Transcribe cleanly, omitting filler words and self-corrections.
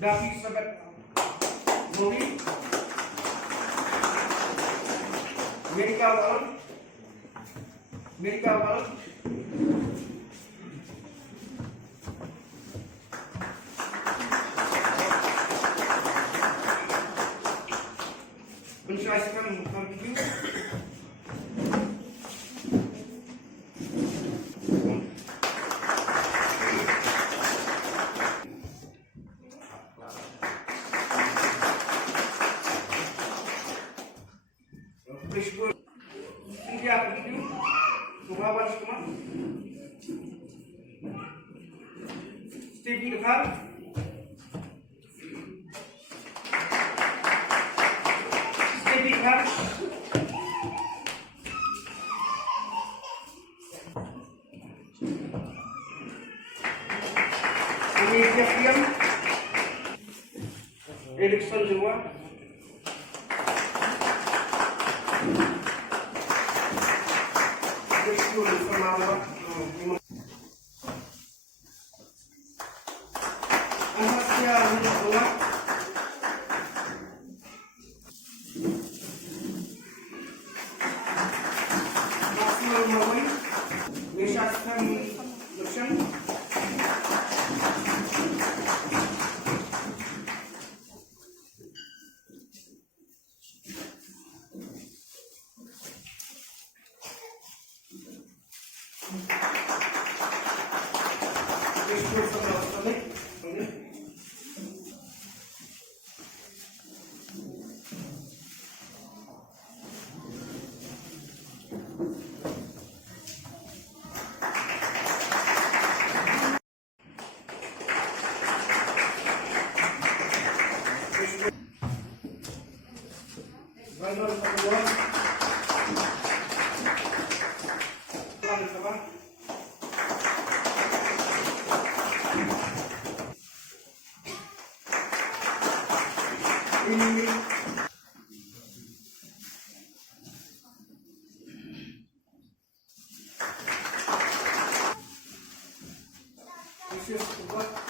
Davi sabat Mobi Amerika Barat mensyaikan review Brisbane India review Sumawar Sumar Stevie Dhar Indonesia Film Erickson Jawa Brisbane Sumawar Asia Jawa National Mawai Wisaskan Mission This is what